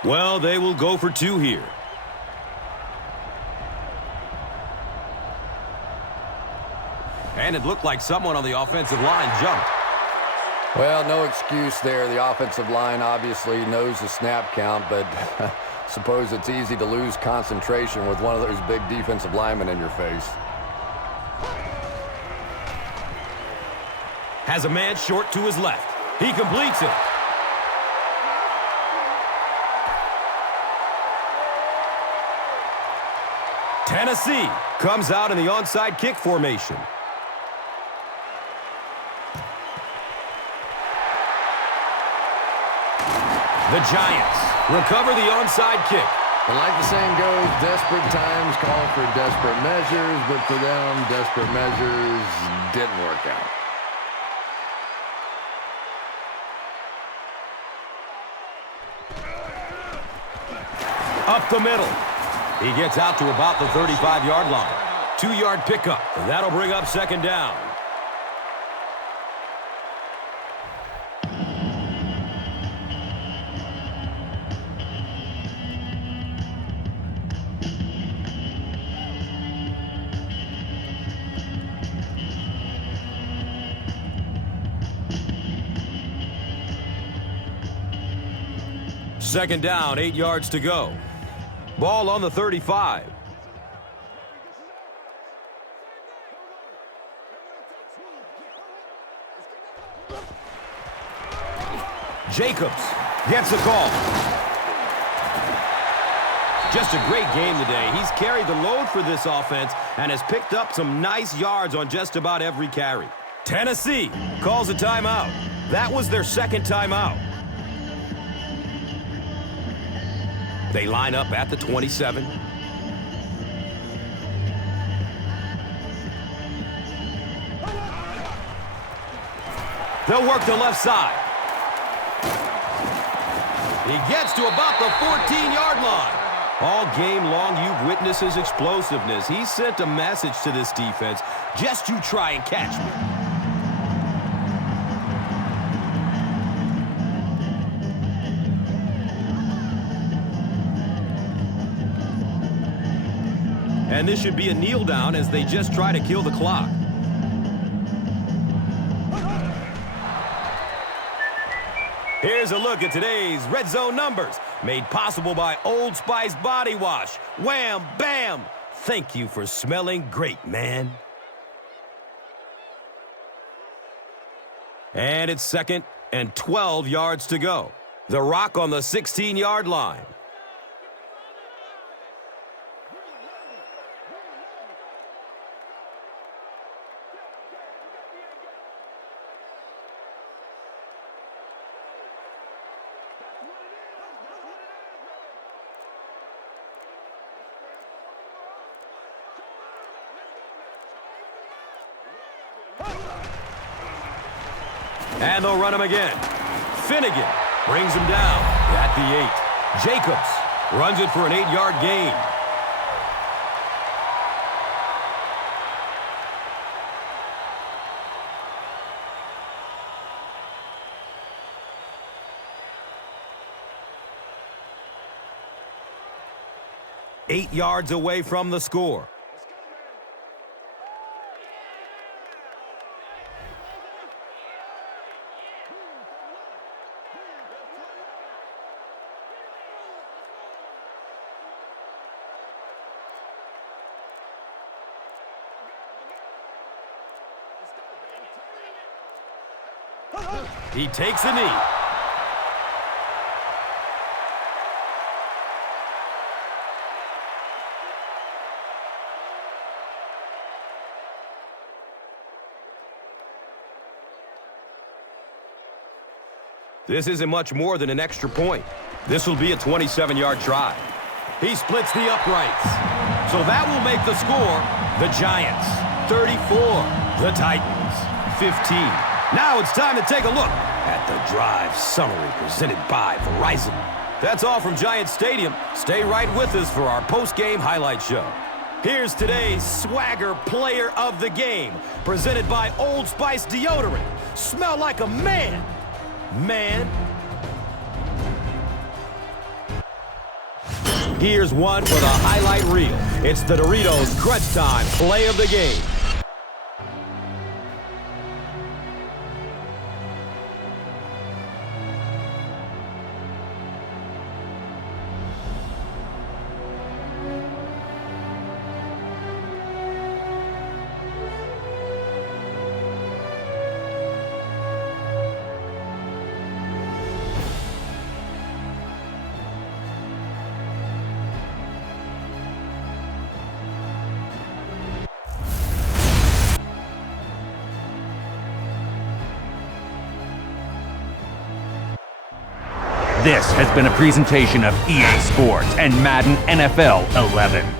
Well, they will go for 2 here. And it looked like someone on the offensive line jumped. Well, no excuse there. The offensive line obviously knows the snap count, but suppose it's easy to lose concentration with one of those big defensive linemen in your face. Has a man short to his left. He completes it. Tennessee comes out in the onside kick formation. The Giants recover the onside kick. And like the saying goes, desperate times call for desperate measures, but for them, desperate measures didn't work out. Up the middle. He gets out to about the 35-yard line. 2-yard pickup. And that'll bring up second down. Second down, 8 yards to go. Ball on the 35. Jacobs gets the call. Just a great game today. He's carried the load for this offense and has picked up some nice yards on just about every carry. Tennessee calls a timeout. That was their second timeout. They line up at the 27. They'll work the left side. He gets to about the 14-yard line. All game long, you've witnessed his explosiveness. He sent a message to this defense. Just you try and catch me. And this should be a kneel down as they just try to kill the clock. Here's a look at today's Red Zone numbers, made possible by Old Spice Body Wash. Wham, bam! Thank you for smelling great, man. And it's second and 12 yards to go. The Rock on the 16-yard line. And they'll run him again. Finnegan brings him down at the 8. Jacobs runs it for an 8-yard gain. Eight yards away from the score. He takes a knee. This isn't much more than an extra point. This will be a 27-yard try. He splits the uprights. So that will make the score the Giants 34, the Titans 15. Now it's time to take a look at the drive summary presented by Verizon. That's all from Giant Stadium. Stay right with us for our post-game highlight show. Here's today's Swagger Player of the Game, presented by Old Spice Deodorant. Smell like a man. Man. Here's one for the highlight reel. It's the Doritos Crunch Time Play of the Game. This has been a presentation of EA Sports and Madden NFL 11.